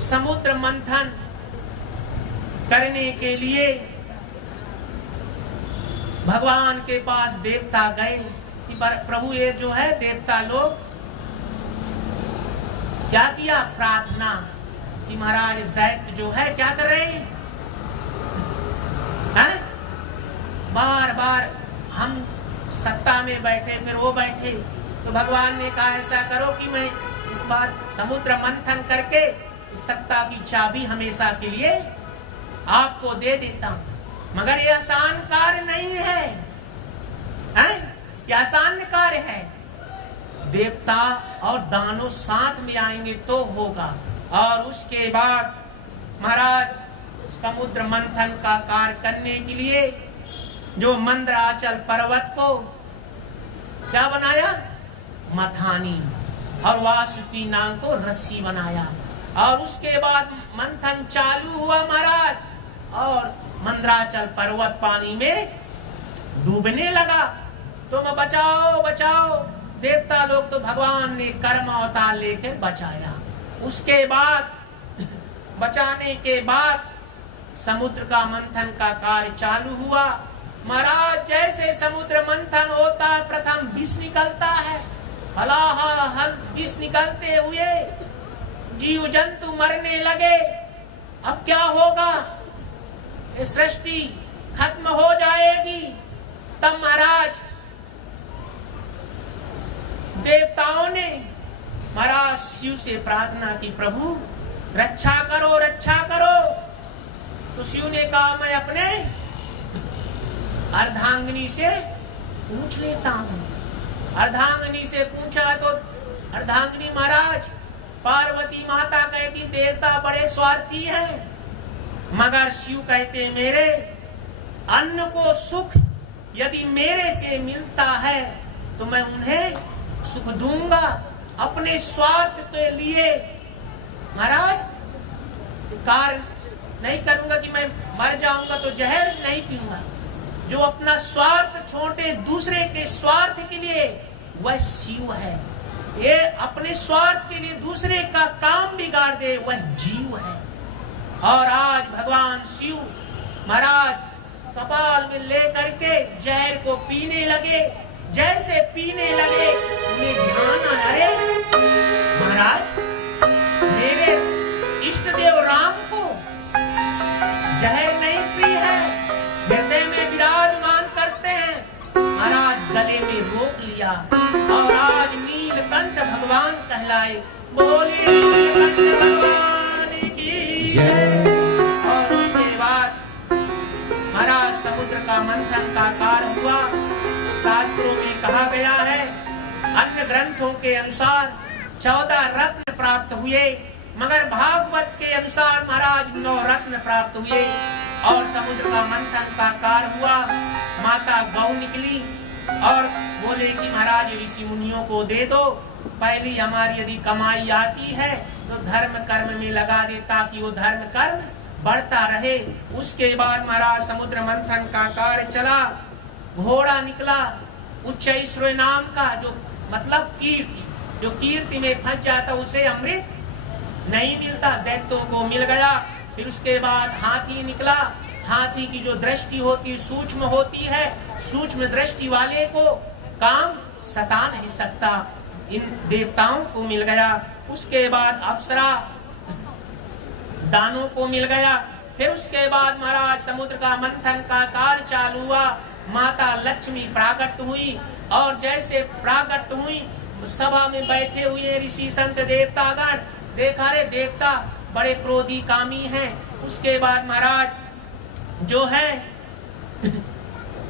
समुद्र मंथन करने के लिए भगवान के पास देवता गए कि प्रभु ये जो है देवता लोग क्या किया, प्रार्थना कि महाराज दैत्य जो है क्या कर रहे हैं, बार बार हम सत्ता में बैठे फिर वो बैठे, तो भगवान ने कहा ऐसा करो कि मैं इस बार समुद्र मंथन करके इस सत्ता की चाबी हमेशा के लिए आपको दे देता हूं। मगर ये आसान कार्य नहीं है, ये आसान कार्य है। देवता और दानव साथ में आएंगे तो होगा। और उसके बाद महाराज समुद्र मंथन का कार्य करने के लिए जो मंदराचल पर्वत को क्या बनाया, मथानी, और वासुकी नाग को रस्सी बनाया। और उसके बाद मंथन चालू हुआ महाराज, और मंदराचल पर्वत पानी में डूबने लगा। तुम बचाओ बचाओ, देवता लोग तो भगवान ने कर्म अवतार लेके बचाया। उसके बाद बचाने के बाद समुद्र का मंथन का कार्य चालू हुआ। महाराज जैसे समुद्र मंथन होता है, प्रथम विष निकलता है, हलाहल विष निकलते हुए जीव जंतु मरने लगे। अब क्या होगा, सृष्टि खत्म हो जाएगी। तब महाराज देवताओं ने महाराज शिव से प्रार्थना की, प्रभु रक्षा करो रक्षा करो। तो शिव ने कहा मैं अपने अर्धांगिनी से पूछ लेता हूं। अर्धांगिनी से पूछा तो अर्धांगिनी महाराज पार्वती माता कहती देवता बड़े स्वार्थी हैं, मगर शिव कहते मेरे अन्न को सुख यदि मेरे से मिलता है तो मैं उन्हें सुख दूंगा, अपने स्वार्थ के लिए महाराज कार्य नहीं करूंगा कि मैं मर जाऊंगा तो जहर नहीं पीऊंगा। जो अपना स्वार्थ छोड़े दूसरे के स्वार्थ के लिए वह शिव है। ये अपने स्वार्थ के लिए दूसरे का काम बिगाड़ दे वह जीव है। और आज भगवान शिव महाराज कपाल में लेकर के जहर को पीने लगे। जैसे पीने लगे उन्हें ध्यान आया, अरे महाराज मेरे इष्ट देव राम को जहर नहीं पी है, हृदय में विराजमान करते हैं। महाराज गले में रोक लिया और आज नीलकंठ भगवान कहलाए। बोले नीलकंठ भगवान की जय। और उसके बाद महाराज समुद्र का मंथन का कार्य हुआ। शास्त्रों में कहा गया है, अन्य ग्रंथों के अनुसार 14 रत्न प्राप्त हुए, मगर भागवत के अनुसार महाराज 9 रत्न प्राप्त हुए। और समुद्र का मंथन का कार्य हुआ। माता गौ निकली और बोले कि महाराज ऋषि मुनियों को दे दो, पहली हमारी यदि कमाई आती है तो धर्म कर्म में लगा दे ताकि वो धर्म कर्म बढ़ता रहे। उसके बाद महाराज समुद्र मंथन का कार्य चला। घोड़ा निकला उच्चैश्वर नाम का, जो मतलब कीर्ति, जो कीर्ति में फंस जाता उसे अमृत नहीं मिलता, दैत्यों को मिल गया। फिर उसके बाद हाथी निकला। हाथी की जो दृष्टि होती सूक्ष्म होती है, सूक्ष्म दृष्टि वाले को काम सता नहीं सकता, इन देवताओं को मिल गया। उसके बाद अप्सरा दानों को मिल गया। फिर उसके बाद महाराज समुद्र का मंथन का कार्य चालू हुआ। माता लक्ष्मी प्राकट हुई और जैसे प्राकट हुई सभा में बैठे हुए ऋषि संत देवतागण देखा रे देवता बड़े क्रोधी कामी हैं। उसके बाद महाराज जो है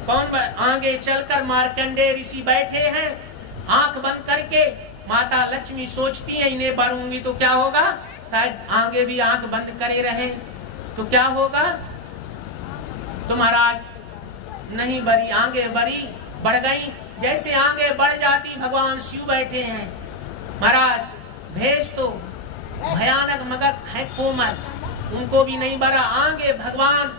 कौन आगे चलकर मार्कंडे ऋषि बैठे हैं आंख बंद करके। माता लक्ष्मी सोचती है इन्हें बरूंगी तो क्या होगा, शायद आगे भी आंख बंद करे रहे तो क्या होगा। तो महाराज नहीं बरी, आगे बरी बढ़ गई। जैसे आगे बढ़ जाती भगवान शिव बैठे हैं। महाराज भेष तो भयानक मगर है कोमल, उनको भी नहीं बरा। आगे भगवान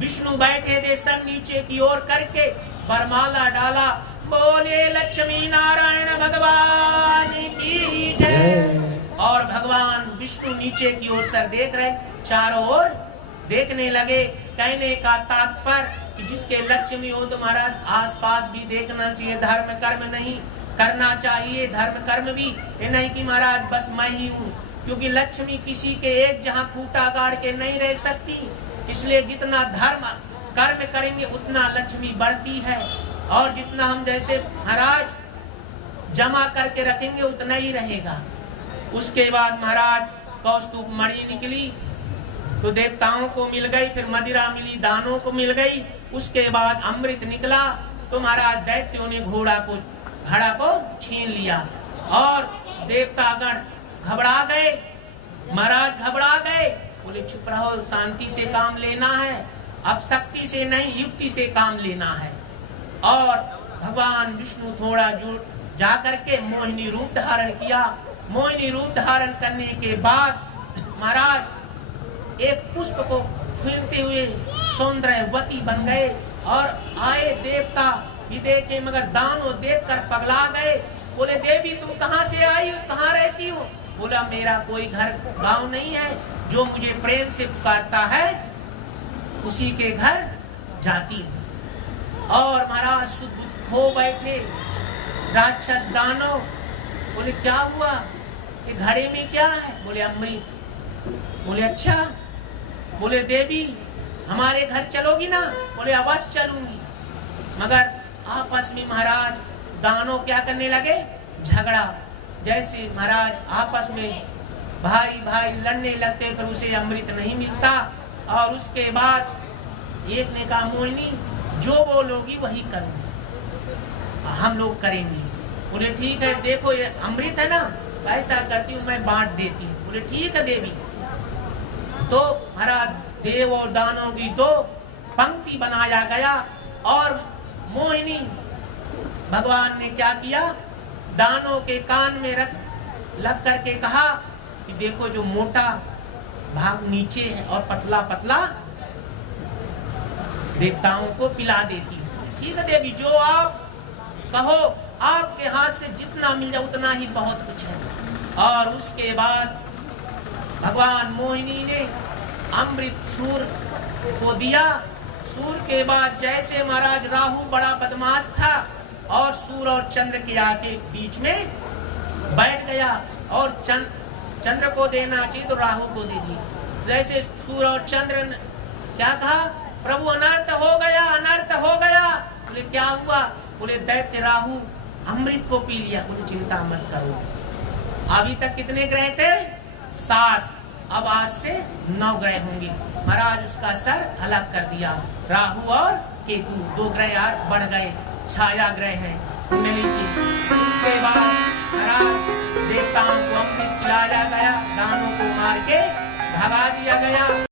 विष्णु बैठे थे, सर नीचे की ओर करके वरमाला डाला। बोले लक्ष्मी नारायण भगवान की जय। और भगवान विष्णु नीचे की ओर सर देख रहे, चारों ओर देखने लगे। कहने का तात्पर्य कि जिसके लक्ष्मी हो तो महाराज आसपास भी देखना चाहिए, धर्म कर्म नहीं करना चाहिए। धर्म कर्म भी ये नहीं कि महाराज बस मैं ही हूँ, क्योंकि लक्ष्मी किसी के एक जहाँ खूंटा गाड़ के नहीं रह सकती। इसलिए जितना धर्म कर्म करेंगे उतना लक्ष्मी बढ़ती है, और जितना हम जैसे महाराज जमा करके रखेंगे उतना ही रहेगा। उसके बाद महाराज कौस्तुभ मणि निकली तो देवताओं को मिल गई, फिर मदिरा मिली दानों को मिल गई। उसके बाद अमृत निकला तो महाराज दैत्यों ने घड़ा को छीन लिया और देवतागण घबरा गए। महाराज घबरा गए, बोले चुप रहो, शांति से काम लेना है, अब शक्ति से नहीं युक्ति से काम लेना है। और भगवान विष्णु थोड़ा जा करके मोहिनी रूप धारण किया। मोहिनी रूप धारण करने के बाद महाराज एक पुष्प को खिलते हुए सौंदर्यवती बन गए। और आए देवता भी देखे, मगर दानव देखकर पगला गए। बोले देवी तुम कहाँ से आई हो, कहाँ रहती हो? बोला मेरा कोई घर गांव नहीं है, जो मुझे प्रेम से पुकारता है उसी के घर जाती हूँ। और महाराज शुद्ध हो बैठे राक्षस दानव। बोले क्या हुआ, ये घड़े में क्या है? बोले अमृत। बोले अच्छा। बोले देवी हमारे घर चलोगी ना? बोले अवश्य चलूंगी। मगर आपस में महाराज दानव क्या करने लगे, झगड़ा। जैसे महाराज आपस में भाई भाई लड़ने लगते, फिर उसे अमृत नहीं मिलता। और उसके बाद एक ने कहा मोहिनी जो बोलोगी वही करूंगी, हम लोग करेंगे। बोले ठीक है, देखो ये अमृत है ना, ऐसा करती हूँ मैं बांट देती हूँ। बोले ठीक है देवी। तो महाराज देव और दानव की दो पंक्ति बनाया गया। और मोहिनी भगवान ने क्या किया, दानों के कान में लग करके कहा कि देखो जो मोटा भाग नीचे है और पतला पतला देवताओं को पिला देती है। ठीक है देवी, जो आप कहो, आपके हाथ से जितना मिल जाए उतना ही बहुत कुछ है। और उसके बाद भगवान मोहिनी ने अमृत सूर्य को दिया। सूर्य के बाद जैसे महाराज राहु बड़ा बदमाश था और सूर्य और चंद्र के आगे बीच में बैठ गया, और चंद्र को देना चाहिए तो राहु को दे दिया। जैसे सूर्य और चंद्र ने क्या कहा, प्रभु अनर्थ हो गया, अनर्थ हो गया। बोले क्या हुआ? बोले दैत्य राहु अमृत को पी लिया। बोले चिंता मत करो, अभी तक कितने ग्रह थे? 7, अब आज से 9 ग्रह होंगे। महाराज उसका सर अलग कर दिया। राहु और केतु 2 ग्रह बढ़ गए, छाया ग्रह है कुंडली की। उसके बाद महाराज देवताओं को अमृत खिलाया गया, दानों को मार के भगा दिया गया।